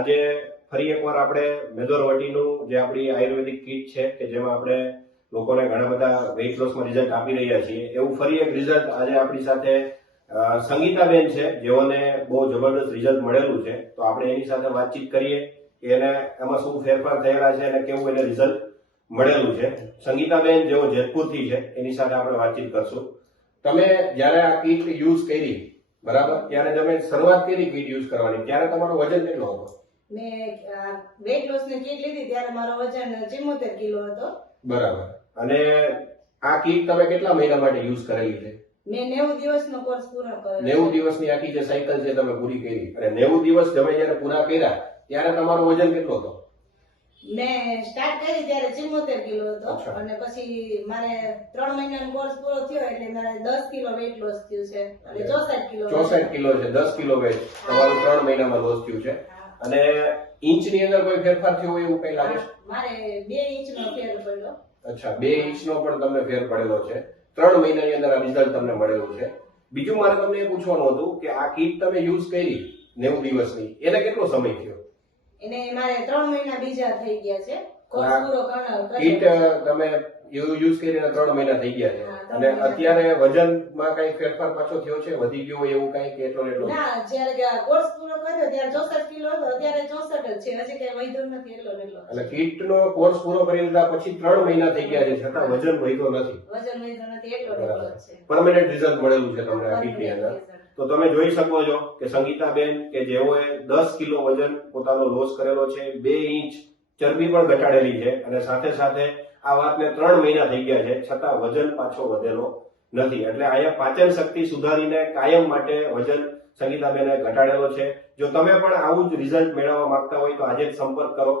આજે ફરી એકવાર આપણે મેદોરવટીનું જે આપણી આયુર્વેદિક કીટ છે કે જેમાં આપણે લોકોને ઘણા બધા વેઇટ લોસમાં રિઝલ્ટ આપી રહ્યા છીએ, એવું ફરી એક રિઝલ્ટ આજે આપણી સાથે સંગીતાબેન છે, જેઓને બહુ જબરદસ્ત રિઝલ્ટ મળેલું છે. તો આપણે એની સાથે વાતચીત કરીએ કે એને એમાં શું ફેરફાર થયેલા છે અને કેવું એને રિઝલ્ટ મળેલું છે. સંગીતાબેન જેઓ જેતપુરથી છે એની સાથે આપણે વાતચીત કરશું. તમે જ્યારે આ કીટ યુઝ કરી, બરાબર, ત્યારે તમે શરૂઆત કરી કીટ યુઝ કરવાની, ત્યારે તમારો વજન કેટલો હતો? મેં વેઇટ લોસ ની કીટ લીધી ત્યારે મારો વજન 74 કિલો હતો. બરાબર. અને આ કીટ તમે કેટલા મહિના માટે યુઝ કરેલી છે? મેં 90 દિવસનો કોર્સ પૂરો કર્યો. 90 દિવસની આખી જે સાયકલ છે તમે પૂરી કરી, અને 90 દિવસ તમે જ્યારે પૂરા કર્યા ત્યારે તમારો વજન કેટલો હતો? મેં સ્ટાર્ટ કરી ત્યારે 74 કિલો હતો. અચ્છા. અને પછી મારે 3 મહિનાનો કોર્સ પૂરો થયો એટલે મારે 10 કિલો વેઇટ લોસ થયું છે અને 64 કિલો 64 કિલો છે, 10 કિલો વેટ તમારું 3 મહિનામાં લોસ થયું છે. અને ઇંચની અંદર કોઈ ફેરફાર થયો હોય એવું કઈ લાગે છે? મારે 2 ઇંચનો ફેર પડ્યો. અચ્છા, 2 ઇંચનો પણ તમને ફેર પડેલો છે. 3 મહિનાની અંદર આ રિઝલ્ટ તમને મળેલું છે. બીજું મારે તમને એ પૂછવાનું હતું કે આ કીટ તમે યુઝ કરી 90 દિવસની, એને કેટલો સમય થયો? એને મારે 3 મહિના બીજા થઈ ગયા છે કોર્સ પૂરો કર્યો. કીટ તમે યુઝ કરીને 3 મહિના થઈ ગયા છે. હા, 3 અને મહિના. અત્યારે વજનમાં કઈ ફેરફાર પાછો થયો છે? વધી ગયો હોય એવું કઈ કે એટલો ને એટલો? ના, જ્યારે કોર્સ પૂરો કર્યો ત્યારે 64 કિલો હતો, અત્યારે 64 જ છે, હજી કઈ વધ્યો નથી એટલો ને એટલો. એટલે કીટનો કોર્સ પૂરો કરી લીધા પછી 3 મહિના થઈ ગયા છે, છતાં વજન વધ્યો નથી. વજન વધ્યો નથી એટલો ને એટલો જ છે. પરમેનન્ટ રિઝલ્ટ મળેલું છે તમને આ કીટની અંદર. તો તમે જોઈ શકો છો કે સંગીતાબેન કે જેઓએ 10 કિલો વજન પોતાનો લોસ કરેલો છે, 2 ઇંચ ચરબી પણ ઘટાડેલી છે, અને સાથે સાથે આ વાતને 3 મહિના થઈ ગયા છે, છતાં વજન પાછો વધેલો નથી. એટલે અહીંયા પાચન શક્તિ સુધારીને કાયમ માટે વજન સંગીતાબેને ઘટાડેલો છે. જો તમે પણ આવું જ રિઝલ્ટ મેળવવા માંગતા હોય તો આજે જ સંપર્ક કરો.